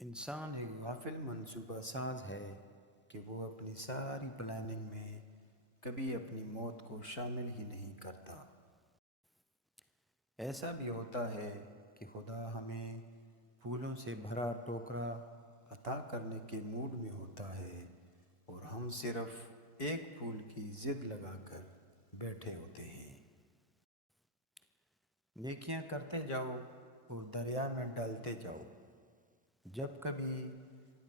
انسان ایک غافل منصوبہ ساز ہے کہ وہ اپنی ساری پلاننگ میں کبھی اپنی موت کو شامل ہی نہیں کرتا۔ ایسا بھی ہوتا ہے کہ خدا ہمیں پھولوں سے بھرا ٹوکرا عطا کرنے کے موڈ میں ہوتا ہے اور ہم صرف ایک پھول کی ضد لگا کر بیٹھے ہوتے ہیں۔ نیکیاں کرتے جاؤ اور دریا میں ڈالتے جاؤ۔ جب کبھی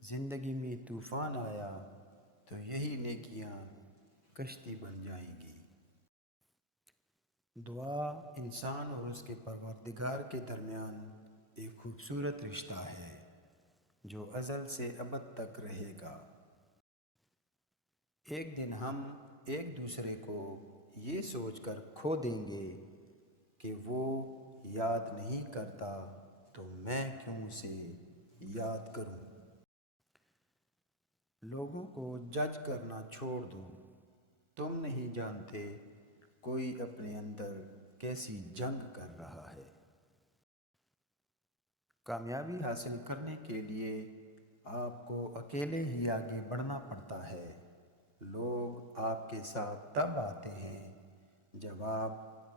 زندگی میں طوفان آیا تو یہی نیکیاں کشتی بن جائیں گی۔ دعا انسان اور اس کے پروردگار کے درمیان ایک خوبصورت رشتہ ہے جو ازل سے ابد تک رہے گا۔ ایک دن ہم ایک دوسرے کو یہ سوچ کر کھو دیں گے کہ وہ یاد نہیں کرتا تو میں کیوں اسے یاد کروں۔ لوگوں کو جج کرنا چھوڑ دو، تم نہیں جانتے کوئی اپنے اندر کیسی جنگ کر رہا ہے۔ کامیابی حاصل کرنے کے لیے آپ کو اکیلے ہی آگے بڑھنا پڑتا ہے۔ لوگ آپ کے ساتھ تب آتے ہیں جب آپ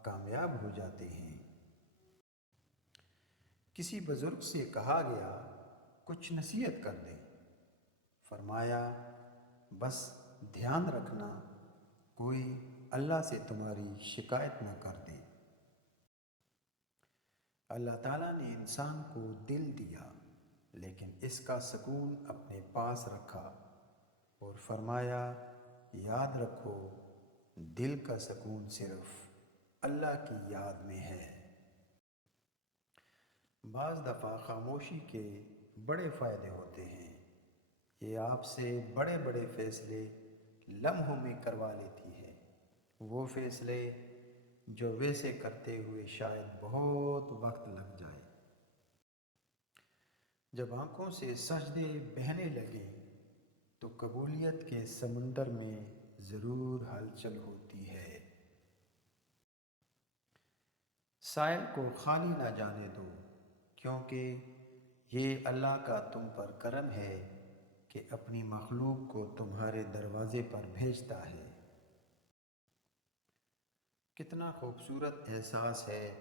کامیاب ہو جاتے ہیں۔ کسی بزرگ سے کہا گیا، کچھ نصیحت کر دیں۔ فرمایا، بس دھیان رکھنا کوئی اللہ سے تمہاری شکایت نہ کر دے۔ اللہ تعالیٰ نے انسان کو دل دیا لیکن اس کا سکون اپنے پاس رکھا اور فرمایا، یاد رکھو دل کا سکون صرف اللہ کی یاد میں ہے۔ بعض دفعہ خاموشی کے بڑے فائدے ہوتے ہیں۔ یہ آپ سے بڑے بڑے فیصلے لمحوں میں کروا لیتی ہے، وہ فیصلے جو ویسے کرتے ہوئے شاید بہت وقت لگ جائے۔ جب آنکھوں سے سجدے بہنے لگیں تو قبولیت کے سمندر میں ضرور ہلچل ہوتی ہے۔ سائل کو خالی نہ جانے دو، کیونکہ یہ اللہ کا تم پر کرم ہے کہ اپنی مخلوق کو تمہارے دروازے پر بھیجتا ہے۔ کتنا خوبصورت احساس ہے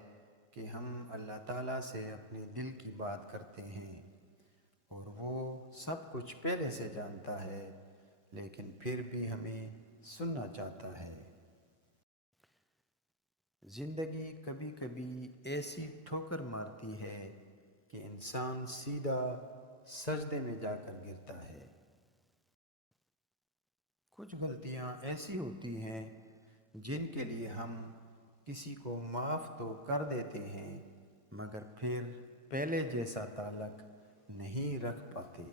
کہ ہم اللہ تعالیٰ سے اپنے دل کی بات کرتے ہیں اور وہ سب کچھ پہلے سے جانتا ہے لیکن پھر بھی ہمیں سننا چاہتا ہے۔ زندگی کبھی کبھی ایسی ٹھوکر مارتی ہے کہ انسان سیدھا سجدے میں جا کر گرتا ہے۔ کچھ غلطیاں ایسی ہوتی ہیں جن کے لیے ہم کسی کو معاف تو کر دیتے ہیں مگر پھر پہلے جیسا تعلق نہیں رکھ پاتے۔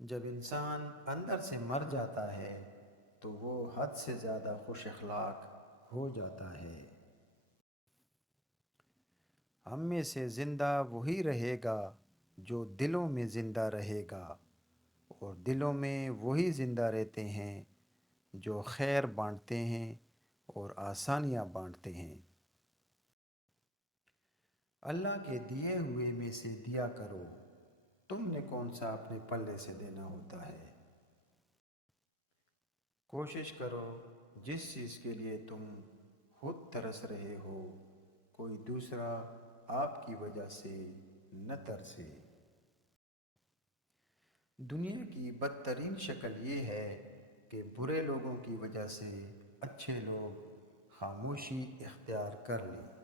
جب انسان اندر سے مر جاتا ہے تو وہ حد سے زیادہ خوش اخلاق ہو جاتا ہے۔ ہم میں سے زندہ وہی رہے گا جو دلوں میں زندہ رہے گا، اور دلوں میں وہی زندہ رہتے ہیں جو خیر بانٹتے ہیں اور آسانیاں بانٹتے ہیں۔ اللہ کے دیے ہوئے میں سے دیا کرو، تم نے کون سا اپنے پلے سے دینا ہوتا ہے۔ کوشش کرو جس چیز کے لیے تم خود ترس رہے ہو کوئی دوسرا آپ کی وجہ سے نہ ترسے۔ دنیا کی بدترین شکل یہ ہے کہ برے لوگوں کی وجہ سے اچھے لوگ خاموشی اختیار کر لیں۔